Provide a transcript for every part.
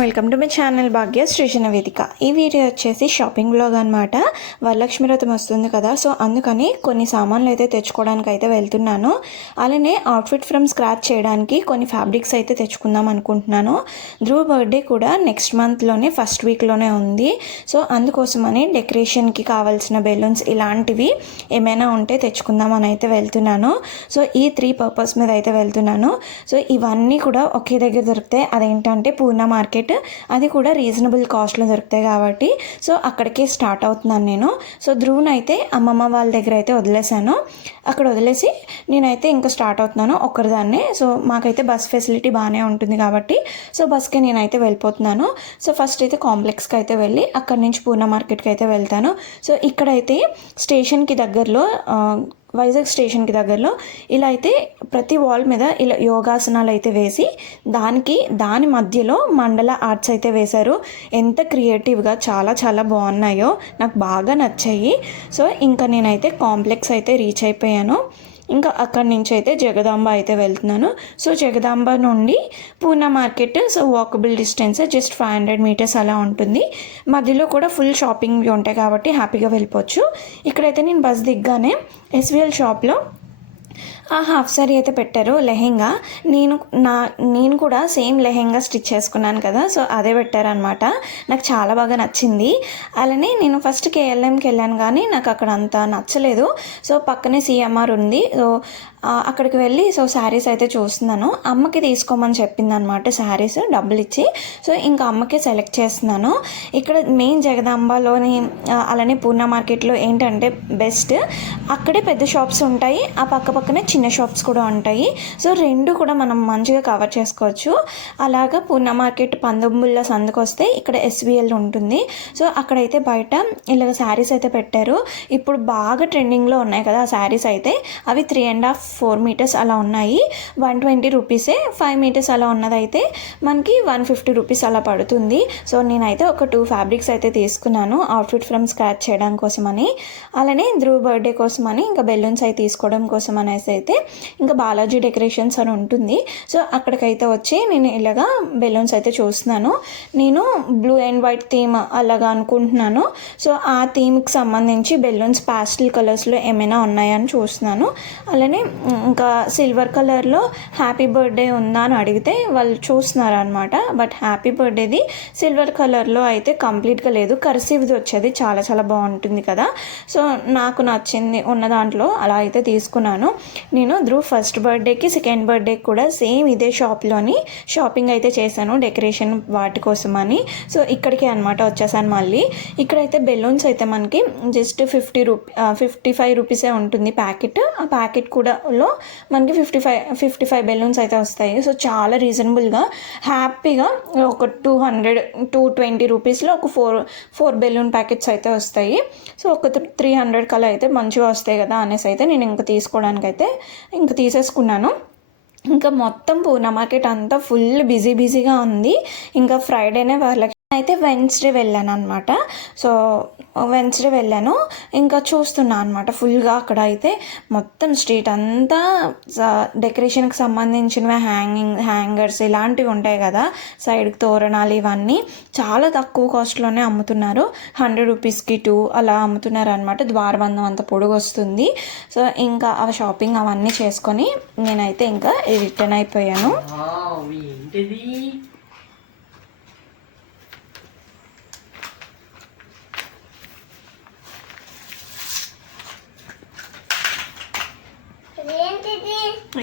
Welcome to my channel భాగ్య సృజన వేదిక. ఈ video వచ్చేసి షాపింగ్ బ్లాగ్ అనమాట. వరలక్ష్మి వ్రతం వస్తుంది కదా, సో అందుకని కొన్ని సామాన్లు అయితే తెచ్చుకోవడానికి అయితే వెళ్తున్నాను. అలానే అవుట్ఫిట్ ఫ్రమ్ స్క్రాచ్ చేయడానికి కొన్ని ఫ్యాబ్రిక్స్ అయితే తెచ్చుకుందాం అనుకుంటున్నాను. ధ్రువ్ బర్త్డే కూడా నెక్స్ట్ మంత్లోనే ఫస్ట్ వీక్లోనే ఉంది. సో అందుకోసమని డెకరేషన్కి కావాల్సిన బెలూన్స్ ఇలాంటివి ఏమైనా ఉంటే తెచ్చుకుందామని అయితే వెళ్తున్నాను. సో ఈ 3 పర్పస్ మీద అయితే వెళ్తున్నాను. సో ఇవన్నీ కూడా ఒకే దగ్గర దొరుకుతాయి. అదేంటంటే పూర్ణ మార్కెట్, అది కూడా రీజనబుల్ కాస్ట్లో దొరుకుతాయి కాబట్టి సో అక్కడికే స్టార్ట్ అవుతున్నాను నేను. సో ధ్రువ్ని అయితే అమ్మమ్మ వాళ్ళ దగ్గర అయితే వదిలేశాను. అక్కడ వదిలేసి నేనైతే ఇంకా స్టార్ట్ అవుతున్నాను ఒక్కరిదాన్నే. సో మాకైతే బస్ ఫెసిలిటీ బాగానే ఉంటుంది కాబట్టి సో బస్కే నేనైతే వెళ్ళిపోతున్నాను. సో ఫస్ట్ అయితే కాంప్లెక్స్కి అయితే వెళ్ళి అక్కడి నుంచి పూర్ణ మార్కెట్కి అయితే వెళ్తాను. సో ఇక్కడైతే స్టేషన్కి దగ్గరలో వైజాగ్ స్టేషన్కి దగ్గరలో ఇలా అయితే ప్రతి వాల్ మీద ఇలా యోగాసనాలు అయితే వేసి దాని మధ్యలో మండల ఆర్ట్స్ అయితే వేశారు. ఎంత క్రియేటివ్గా చాలా చాలా బాగున్నాయో, నాకు బాగా నచ్చాయి. సో ఇంకా నేనైతే కాంప్లెక్స్ అయితే రీచ్ అయిపోయాను. ఇంకా అక్కడి నుంచి అయితే జగదాంబ అయితే వెళ్తున్నాను. సో జగదాంబ నుండి Purna market so walkable distance just 500 metres అలా ఉంటుంది. మధ్యలో కూడా ఫుల్ షాపింగ్ ఉంటాయి కాబట్టి హ్యాపీగా వెళ్ళిపోవచ్చు. ఇక్కడైతే నేను బస్ దిగ్గానే ఎస్విఎల్ షాప్లో హాఫ్ సారీ అయితే పెట్టారు, లెహెంగా. నేను కూడా సేమ్ లెహెంగా స్టిచ్ చేసుకున్నాను కదా, సో అదే పెట్టారనమాట. నాకు చాలా బాగా నచ్చింది. అలానే నేను ఫస్ట్ కేఎల్ఎంకి వెళ్ళాను కానీ నాకు అక్కడ అంత నచ్చలేదు. సో పక్కనే సిఎంఆర్ ఉంది. సో అక్కడికి వెళ్ళి సో శారీస్ అయితే చూస్తున్నాను. అమ్మకి తీసుకోమని చెప్పింది అనమాట శారీస్, డబ్బులు ఇచ్చి. సో ఇంకా అమ్మకి సెలెక్ట్ చేస్తున్నాను. ఇక్కడ మెయిన్ జగదాంబలోని అలానే పూర్ణ మార్కెట్లో ఏంటంటే బెస్ట్, అక్కడే పెద్ద షాప్స్ ఉంటాయి, ఆ పక్కనే చిన్న షాప్స్ కూడా ఉంటాయి. సో రెండు కూడా మనం మంచిగా కవర్ చేసుకోవచ్చు. అలాగా పూర్ణ మార్కెట్ పందొమ్మిళ్ళ సందుకు వస్తే ఇక్కడ ఎస్విఎల్ ఉంటుంది. సో అక్కడైతే బయట ఇలాగ శారీస్ అయితే పెట్టారు. ఇప్పుడు బాగా ట్రెండింగ్లో ఉన్నాయి కదా ఆ శారీస్ అయితే. అవి 3.5-4 మీటర్స్ అలా ఉన్నాయి. 120 రూపీసే. 5 మీటర్స్ అలా ఉన్నదైతే మనకి 150 రూపీస్ అలా పడుతుంది. సో నేనైతే ఒక 2 ఫ్యాబ్రిక్స్ అయితే తీసుకున్నాను అవుట్ఫిట్ ఫ్రమ్ స్క్రాచ్ చేయడం కోసమని. అలానే ధ్రువ్ బర్త్డే కోసమని ఇంకా బెలూన్స్ అయితే తీసుకోవడం కోసం అనేసి అయితే ఇంకా బాలాజీ డెకరేషన్స్ అని ఉంటుంది. సో అక్కడికైతే వచ్చి నేను ఇలాగా బెలూన్స్ అయితే చూస్తున్నాను. నేను బ్లూ అండ్ వైట్ థీమ్ అలాగా అనుకుంటున్నాను. సో ఆ థీమ్కి సంబంధించి బెలూన్స్ ప్యాస్టల్ కలర్స్లో ఏమైనా ఉన్నాయని చూస్తున్నాను. అలానే ఇంకా సిల్వర్ కలర్లో హ్యాపీ బర్త్డే ఉందా అని అడిగితే వాళ్ళు చూస్తున్నారు అనమాట. బట్ హ్యాపీ బర్త్డేది సిల్వర్ కలర్లో అయితే కంప్లీట్గా లేదు, కర్సివ్ది వచ్చేది చాలా చాలా బాగుంటుంది కదా. సో నాకు నచ్చింది ఉన్న దాంట్లో అలా అయితే తీసుకున్నాను. నేను ధ్రువ్ ఫస్ట్ బర్త్డేకి సెకండ్ బర్త్డేకి కూడా సేమ్ ఇదే షాప్లోని షాపింగ్ అయితే చేశాను డెకరేషన్ వాటి కోసమని. సో ఇక్కడికి అనమాట వచ్చేసాను మళ్ళీ. ఇక్కడైతే బెలూన్స్ అయితే మనకి జస్ట్ 55 రూపీసే ఉంటుంది ప్యాకెట్. ఆ ప్యాకెట్ కూడా లో మనకి 55 బెలూన్స్ అయితే వస్తాయి. సో చాలా రీజనబుల్గా హ్యాపీగా ఒక 220 రూపీస్లో ఒక 4 బెలూన్ ప్యాకెట్స్ అయితే వస్తాయి. సో ఒక 300 కల్లా అయితే మంచిగా వస్తాయి కదా అనేసి అయితే నేను ఇంకా తీసుకోవడానికైతే ఇంకా తీసేసుకున్నాను. ఇంకా మొత్తం పూర్ణ మార్కెట్ అంతా ఫుల్ బిజీగా ఉంది. ఇంకా ఫ్రైడేనే వాళ్ళకి అయితే వెన్స్డే వెళ్ళాను అనమాట. సో వెన్స్డే వెళ్ళాను, ఇంకా చూస్తున్నాను అనమాట ఫుల్గా. అక్కడ అయితే మొత్తం స్ట్రీట్ అంతా డెకరేషన్కి సంబంధించినవి హ్యాంగర్స్ ఇలాంటివి ఉంటాయి కదా, సైడ్కి తోరణాలు, ఇవన్నీ చాలా తక్కువ కాస్ట్లోనే అమ్ముతున్నారు. 100 రూపీస్కి 2 అలా అమ్ముతున్నారు అనమాట. ద్వారబంధం అంత పొడుగు వస్తుంది. సో ఇంకా ఆ షాపింగ్ అవన్నీ చేసుకొని నేనైతే ఇంకా రిటర్న్ అయిపోయాను.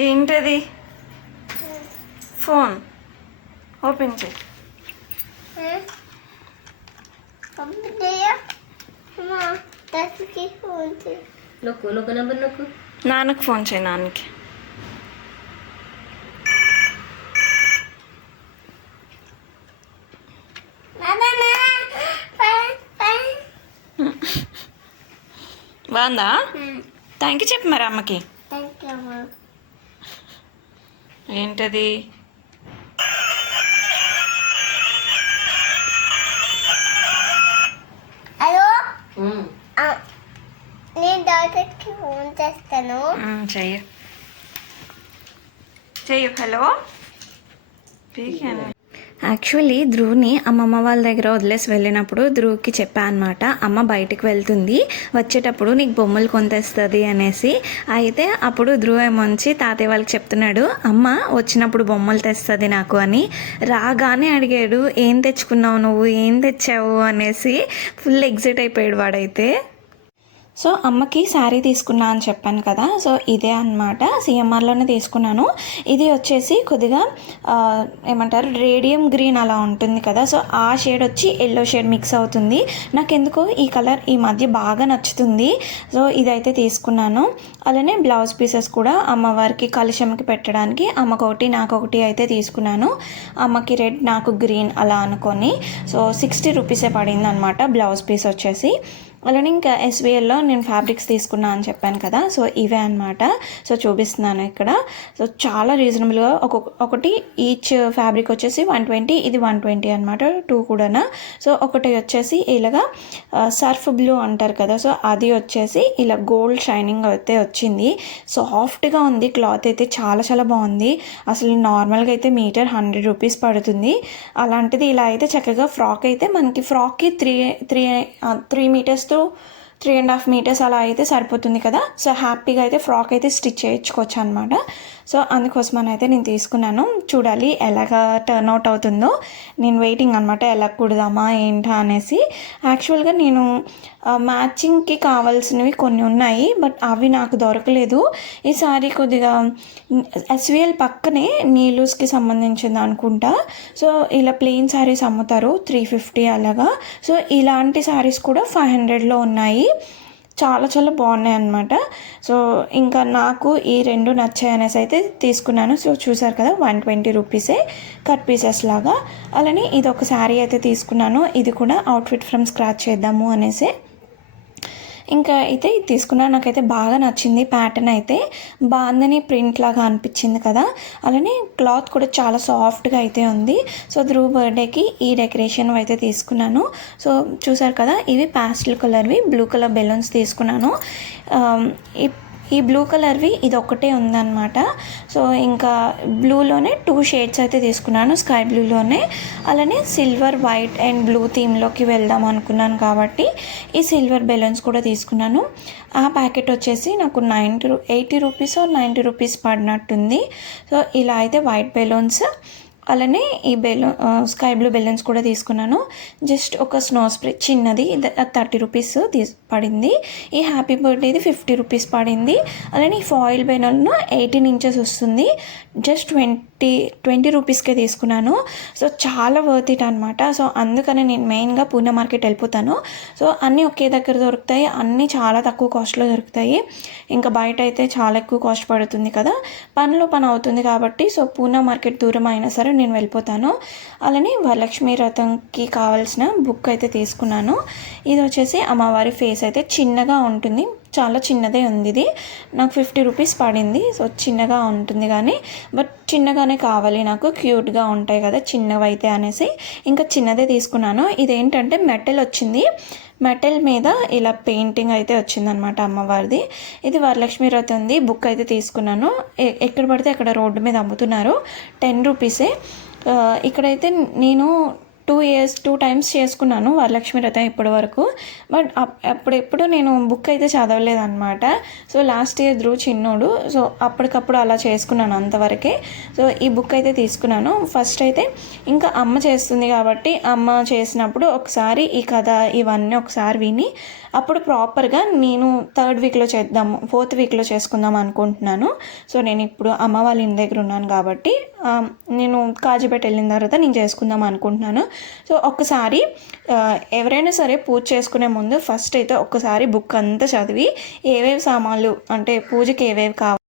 ఏంటది? ఫోన్ ఓపెన్ చేయి. నాన్నకు ఫోన్ చేయి. నాన్నకి బాగుందా? థ్యాంక్ యూ చెప్పు మరి అమ్మకి. ఏంటది? హలో, నేను డాక్టర్కి ఫోన్ చేస్తాను. చెయ్యి. హలో యాక్చువల్లీ ధ్రువ్ని అమ్మమ్మ వాళ్ళ దగ్గర వదిలేసి వెళ్ళినప్పుడు ధ్రువ్కి చెప్పా అనమాట, అమ్మ బయటికి వెళ్తుంది, వచ్చేటప్పుడు నీకు బొమ్మలు కొంతేస్తుంది అనేసి. అయితే అప్పుడు ధ్రువ్ ఏమొచ్చి తాతయ్య వాళ్ళకి చెప్తున్నాడు, అమ్మ వచ్చినప్పుడు బొమ్మలు తెస్తుంది నాకు అని. రాగానే అడిగాడు, ఏం తెచ్చుకున్నావు నువ్వు, ఏం తెచ్చావు అనేసి. ఫుల్ ఎగ్జైట్ అయిపోయాడు వాడైతే. సో అమ్మకి శారీ తీసుకున్నా అని చెప్పాను కదా, సో ఇదే అనమాట, సిఎంఆర్లోనే తీసుకున్నాను. ఇది వచ్చేసి కొద్దిగా ఏమంటారు రేడియం గ్రీన్ అలా ఉంటుంది కదా, సో ఆ షేడ్ వచ్చి ఎల్లో షేడ్ మిక్స్ అవుతుంది. నాకు ఎందుకో ఈ కలర్ ఈ మధ్య బాగా నచ్చుతుంది, సో ఇదైతే తీసుకున్నాను. అలానే బ్లౌజ్ పీసెస్ కూడా అమ్మవారికి కలశంకి పెట్టడానికి అమ్మకొకటి నాకొకటి అయితే తీసుకున్నాను. అమ్మకి రెడ్ నాకు గ్రీన్ అలా అనుకొని. సో 60 రూపీసే పడింది అనమాట బ్లౌజ్ పీస్ వచ్చేసి. అలానే ఇంకా ఎస్విఎల్లో నేను ఫ్యాబ్రిక్స్ తీసుకున్నా అని చెప్పాను కదా, సో ఇవే అనమాట. సో చూపిస్తున్నాను ఇక్కడ. సో చాలా రీజనబుల్గా ఒకటి ఈచ్ ఫ్యాబ్రిక్ వచ్చేసి 120, ఇది 120 అనమాట, 2 కూడా. సో ఒకటి వచ్చేసి ఇలాగా సర్ఫ్ బ్లూ అంటారు కదా, సో అది వచ్చేసి ఇలా గోల్డ్ షైనింగ్ అయితే వచ్చింది. సాఫ్ట్గా ఉంది, క్లాత్ అయితే చాలా చాలా బాగుంది. అసలు నార్మల్గా అయితే మీటర్ 100 రూపీస్ పడుతుంది. అలాంటిది ఇలా అయితే చక్కగా ఫ్రాక్ అయితే మనకి ఫ్రాక్కి 3 మీటర్స్ 3.5 మీటర్స్ అలా అయితే సరిపోతుంది కదా, సో హ్యాపీగా అయితే ఫ్రాక్ అయితే స్టిచ్ చేయించుకోవచ్చు అనమాట. సో అందుకోసమని అయితే నేను తీసుకున్నాను. చూడాలి ఎలాగా టర్న్ అవుట్ అవుతుందో, నేను వెయిటింగ్ అనమాట, ఎలా కుడదామా ఏంటా అనేసి. యాక్చువల్గా నేను మ్యాచింగ్కి కావాల్సినవి కొన్ని ఉన్నాయి, బట్ అవి నాకు దొరకలేదు. ఈసారి కొద్దిగా ఎస్విఎల్ పక్కనే నీలూస్కి సంబంధించింది అనుకుంటా. సో ఇలా ప్లెయిన్ శారీస్ అమ్ముతారు 350 అలాగా. సో ఇలాంటి శారీస్ కూడా 500లో ఉన్నాయి, చాలా చాలా బాగున్నాయి అన్నమాట. సో ఇంకా నాకు ఈ 2 నచ్చాయి అనేసి అయితే తీసుకున్నాను. సో చూసారు కదా 120 రూపీసే కట్ పీసెస్ లాగా. అలానే ఇది ఒక శారీ అయితే తీసుకున్నాను, ఇది కూడా అవుట్ఫిట్ ఫ్రమ్ స్క్రాచ్ చేద్దాము అనేసి. ఇంకా అయితే ఇది తీసుకున్నాను, నాకైతే బాగా నచ్చింది. ప్యాటర్న్ అయితే బాందని ప్రింట్ లాగా అనిపించింది కదా, అలానే క్లాత్ కూడా చాలా సాఫ్ట్గా అయితే ఉంది. సో ధ్రువ్ బర్త్డేకి ఈ డెకరేషన్ అయితే తీసుకున్నాను. సో చూసారు కదా, ఇవి పాస్టల్ కలర్వి బ్లూ కలర్ బెలూన్స్ తీసుకున్నాను. ఈ బ్లూ కలర్వి ఇది ఒక్కటే ఉందన్నమాట. సో ఇంకా బ్లూలోనే 2 షేడ్స్ అయితే తీసుకున్నాను, స్కై బ్లూలోనే. అలానే సిల్వర్ వైట్ అండ్ బ్లూ థీమ్లోకి వెళ్దాం అనుకున్నాను కాబట్టి ఈ సిల్వర్ బెలూన్స్ కూడా తీసుకున్నాను. ఆ ప్యాకెట్ వచ్చేసి నాకు 80 రూపీస్ 90 రూపీస్ పడినట్టుంది. సో ఇలా అయితే వైట్ బెలూన్స్, అలానే ఈ స్కై బ్లూ బెలూన్స్ కూడా తీసుకున్నాను. జస్ట్ ఒక స్నో స్ప్రే చిన్నది 30 రూపీస్ పడింది. ఈ హ్యాపీ బర్త్డేది 50 రూపీస్ పడింది. అలానే ఈ ఫాయిల్ బెలూన్ 18 ఇంచెస్ వస్తుంది, జస్ట్ 20 రూపీస్కే తీసుకున్నాను. సో చాలా వర్త్ ఇట్ అనమాట. సో అందుకని నేను మెయిన్గా పూణే మార్కెట్ వెళ్ళిపోతాను. సో అన్నీ ఒకే దగ్గర దొరుకుతాయి, అన్నీ చాలా తక్కువ కాస్ట్లో దొరుకుతాయి. ఇంకా బయట అయితే చాలా ఎక్కువ కాస్ట్ పడుతుంది కదా, పనిలో పని అవుతుంది కాబట్టి. సో పూణే మార్కెట్ దూరం అయినా సరే నేను వెళ్ళిపోతాను. అలానే వరలక్ష్మి వ్రతంకి కావాల్సిన బుక్ అయితే తీసుకున్నాను. ఇది వచ్చేసి అమ్మవారి ఫేస్ అయితే చిన్నగా ఉంటుంది, చాలా చిన్నదే ఉంది. ఇది నాకు 50 రూపీస్ పడింది. సో చిన్నగా ఉంటుంది కానీ, బట్ చిన్నగానే కావాలి నాకు, క్యూట్గా ఉంటాయి కదా చిన్నవి అయితే అనేసి ఇంకా చిన్నదే తీసుకున్నాను. ఇదేంటంటే మెటల్ వచ్చింది, మెటల్ మీద ఇలా పెయింటింగ్ అయితే వచ్చిందనమాట అమ్మవారిది. ఇది వరలక్ష్మి వ్రతంది బుక్ అయితే తీసుకున్నాను. ఎక్కడ పడితే అక్కడ రోడ్డు మీద అమ్ముతున్నారు, 10 రూపీసే. ఇక్కడైతే నేను 2 టైమ్స్ చేసుకున్నాను వరలక్ష్మి వ్రతం ఇప్పటి వరకు, బట్ అప్పుడెప్పుడు నేను బుక్ అయితే చదవలేదన్నమాట. సో లాస్ట్ ఇయర్ ధ్రువ్ చిన్నోడు, సో అప్పటికప్పుడు అలా చేసుకున్నాను అంతవరకే. సో ఈ బుక్ అయితే తీసుకున్నాను. ఫస్ట్ అయితే ఇంకా అమ్మ చేస్తుంది కాబట్టి అమ్మ చేసినప్పుడు ఒకసారి ఈ కథ ఇవన్నీ ఒకసారి విని అప్పుడు ప్రాపర్గా నేను 3rd వీక్లో చేద్దాము, 4th వీక్లో చేసుకుందాం అనుకుంటున్నాను. సో నేను ఇప్పుడు అమ్మ వాళ్ళ ఇంటి దగ్గర ఉన్నాను కాబట్టి నేను కాజీపేట వెళ్ళిన తర్వాత నేను చేసుకుందాం అనుకుంటున్నాను. సో ఒక్కసారి ఎవరైనా సరే పూజ చేసుకునే ముందు ఫస్ట్ అయితే ఒక్కసారి బుక్ అంతా చదివి ఏవేవి సామాన్లు అంటే పూజకి ఏవేవి కావాలి